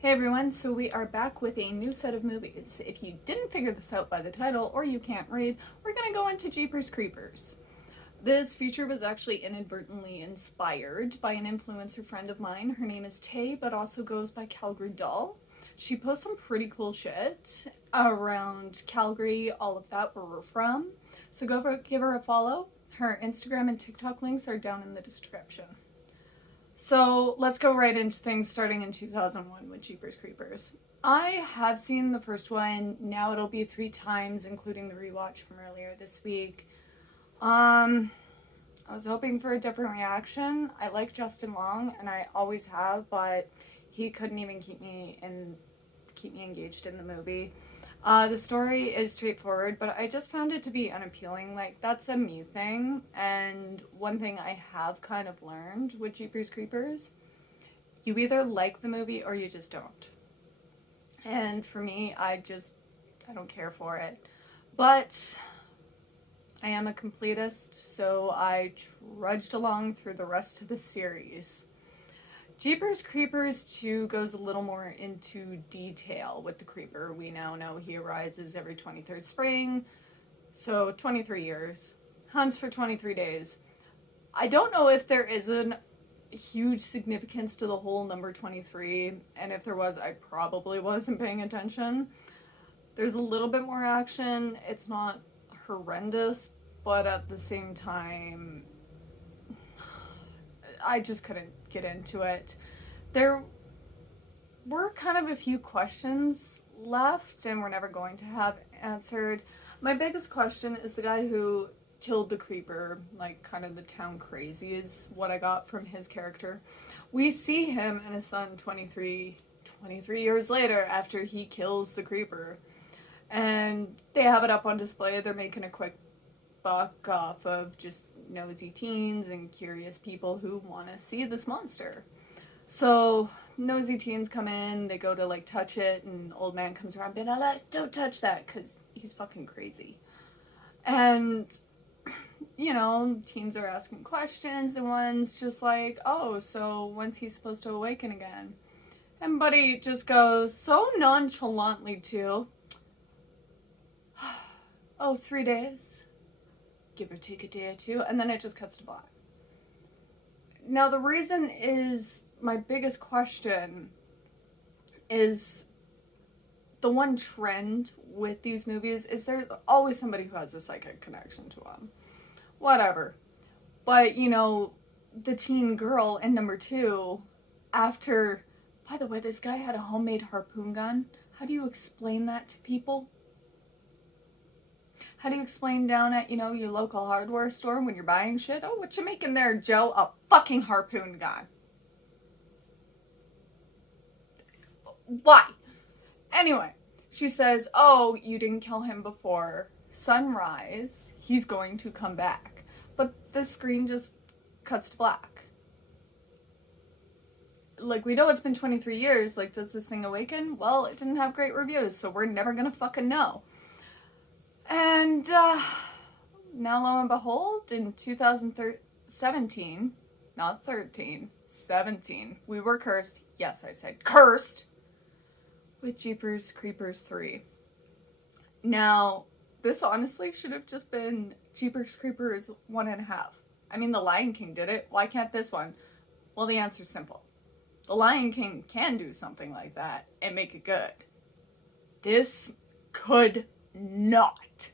Hey everyone, so we are back with a new set of movies. If you didn't figure this out by the title or you can't read, we're gonna go into Jeepers Creepers. This feature was actually inadvertently inspired by an influencer friend of mine. Her name is Tay, but also goes by Calgary Doll. She posts some pretty cool shit around Calgary, all of that, where we're from. So give her a follow. Her Instagram and TikTok links are down in the description. So let's go right into things starting in 2001 with Jeepers Creepers. I have seen the first one. Now it'll be 3 times, including the rewatch from earlier this week. I was hoping for a different reaction. I like Justin Long, and I always have, but he couldn't even keep me engaged in the movie. The story is straightforward, but I just found it to be unappealing. Like, that's a me thing. And one thing I have kind of learned with Jeepers Creepers, you either like the movie or you just don't. And for me, I don't care for it. But I am a completist, so I trudged along through the rest of the series. Jeepers Creepers 2 goes a little more into detail with the creeper. We now know he arises every 23rd spring, so 23 years. Hunts for 23 days. I don't know if there is a huge significance to the whole number 23, and if there was, I probably wasn't paying attention. There's a little bit more action. It's not horrendous, but at the same time, I just couldn't get into it. There were kind of a few questions left, and we're never going to have answered. My biggest question is the guy who killed the creeper, like kind of the town crazy, is what I got from his character. We see him and his son 23 years later after he kills the creeper. And they have it up on display. They're making a quick buck off of just nosy teens and curious people who want to see this monster. So nosy teens come in, they go to like touch it, and old man comes around being like, don't touch that, because he's fucking crazy. And teens are asking questions, and one's just like, oh, so when's he supposed to awaken again? And Buddy just goes so nonchalantly to, oh, 3 days. Give or take a day or two, and then it just cuts to black. Now, the reason is my biggest question is the one trend with these movies is there's always somebody who has a psychic connection to them. Whatever. But, the teen girl in number 2, after, by the way, this guy had a homemade harpoon gun. How do you explain that to people? How do you explain down at, your local hardware store when you're buying shit? Oh, what you making there, Joe? A fucking harpoon gun. Why? Anyway, she says, oh, you didn't kill him before sunrise. He's going to come back. But the screen just cuts to black. Like, we know it's been 23 years. Like, does this thing awaken? Well, it didn't have great reviews, so we're never gonna fucking know. And now, lo and behold, in 2017, not 13, 17, we were cursed. Yes, I said cursed with Jeepers Creepers 3. Now, this honestly should have just been Jeepers Creepers 1.5. I mean, The Lion King did it. Why can't this one? Well, the answer's simple. The Lion King can do something like that and make it good. This could not.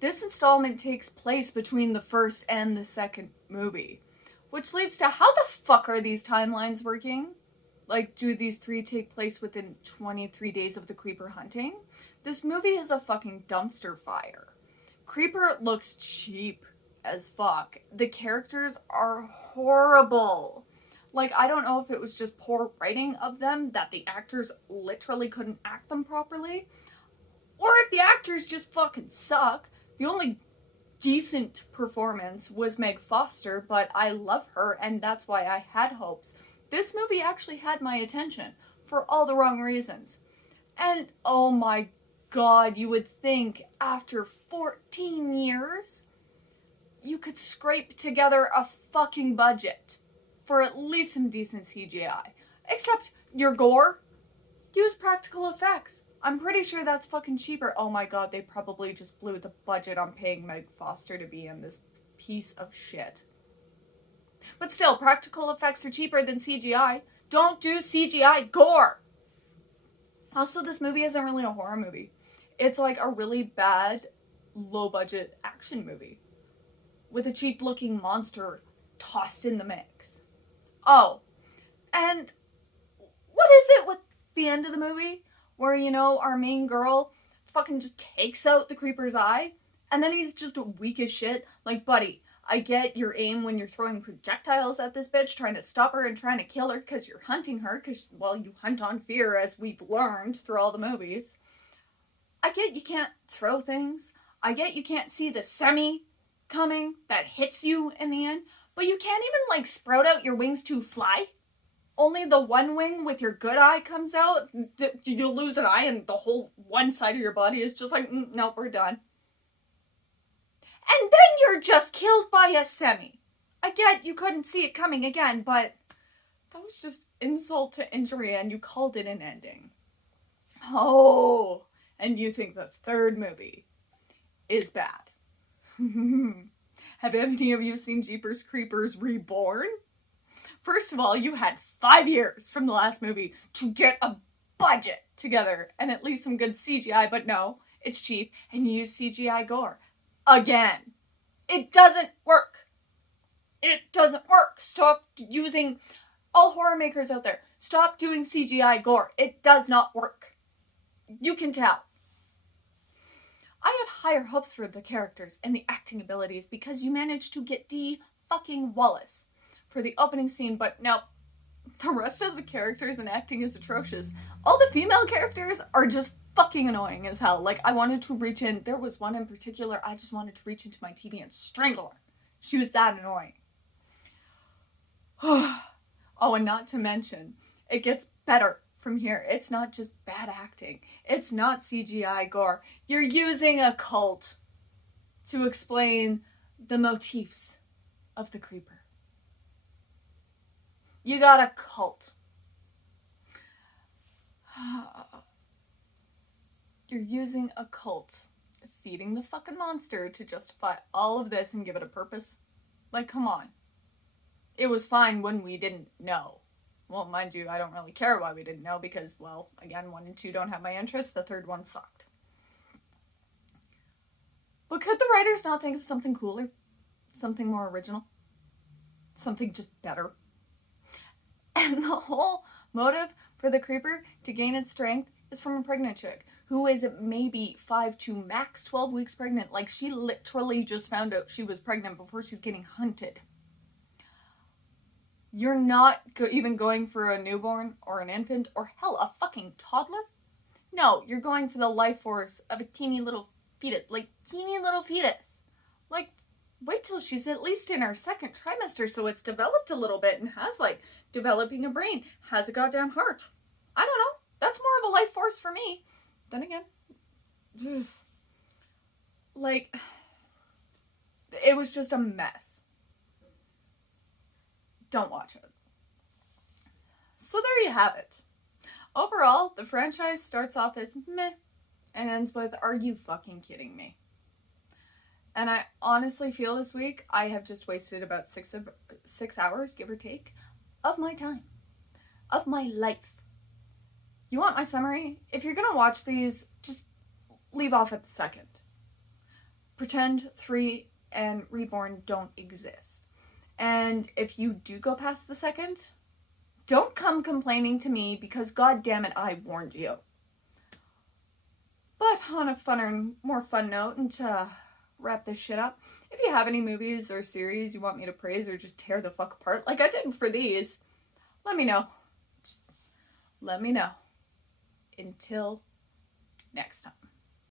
This installment takes place between the first and the second movie, which leads to how the fuck are these timelines working? Like, do these 3 take place within 23 days of the creeper hunting? This movie is a fucking dumpster fire. Creeper looks cheap as fuck. The characters are horrible. Like, I don't know if it was just poor writing of them, that the actors literally couldn't act them properly, or if the actors just fucking suck. The only decent performance was Meg Foster, but I love her, and that's why I had hopes. This movie actually had my attention for all the wrong reasons. And oh my god, you would think after 14 years, you could scrape together a fucking budget for at least some decent CGI. Except your gore, Use practical effects. I'm pretty sure that's fucking cheaper. Oh my god, they probably just blew the budget on paying Meg Foster to be in this piece of shit. But still, practical effects are cheaper than CGI. Don't do CGI gore! Also, this movie isn't really a horror movie. It's like a really bad, low-budget action movie with a cheap-looking monster tossed in the mix. Oh, and what is it with the end of the movie where, you know, our main girl fucking just takes out the creeper's eye and then he's just weak as shit? Like, buddy, I get your aim when you're throwing projectiles at this bitch, trying to stop her and trying to kill her because you're hunting her, because, well, you hunt on fear, as we've learned through all the movies. I get you can't throw things. I get you can't see the semi coming that hits you in the end, but you can't even, like, sprout out your wings to fly. Only the one wing with your good eye comes out. You'll lose an eye and the whole one side of your body is just like, nope, we're done. And then you're just killed by a semi. I get you couldn't see it coming again, but that was just insult to injury and you called it an ending. Oh, and you think the third movie is bad. Have any of you seen Jeepers Creepers Reborn? First of all, you had 5 years from the last movie to get a budget together and at least some good CGI, but no, it's cheap and you use CGI gore. Again. It doesn't work. It doesn't work. Stop using, all horror makers out there, stop doing CGI gore. It does not work. You can tell. I had higher hopes for the characters and the acting abilities because you managed to get D. fucking Wallace for the opening scene, but no, the rest of the characters and acting is atrocious. All the female characters are just fucking annoying as hell. Like, I wanted to reach in, there was one in particular, I just wanted to reach into my TV and strangle her. She was that annoying. Oh, and not to mention, it gets better from here. It's not just bad acting. It's not CGI gore. You're using a cult to explain the motifs of the creeper. You got a cult. You're using a cult, feeding the fucking monster to justify all of this and give it a purpose. Like, come on. It was fine when we didn't know. Well, mind you, I don't really care why we didn't know because, well, again, 1 and 2 don't have my interest. The third one sucked. But could the writers not think of something cooler? Something more original? Something just better? And the whole motive for the creeper to gain its strength is from a pregnant chick who is maybe 5 to max 12 weeks pregnant. Like, she literally just found out she was pregnant before she's getting hunted. You're not even going for a newborn or an infant or hell, a fucking toddler? No, you're going for the life force of a teeny little fetus. Like, teeny little fetus. Like, wait till she's at least in her second trimester so it's developed a little bit and has, like, developing a brain, has a goddamn heart. I don't know. That's more of a life force for me. Then again, like, it was just a mess. Don't watch it. So there you have it. Overall, the franchise starts off as meh and ends with, are you fucking kidding me? And I honestly feel this week I have just wasted about 6 hours, give or take, of my time, of my life. You want my summary? If you're gonna watch these, just leave off at the second. Pretend 3 and Reborn don't exist. And if you do go past the second, don't come complaining to me because god damn it, I warned you. But on a funner, more fun note, and to wrap this shit up, if you have any movies or series you want me to praise or just tear the fuck apart like I did for these, let me know. Just let me know. Until next time.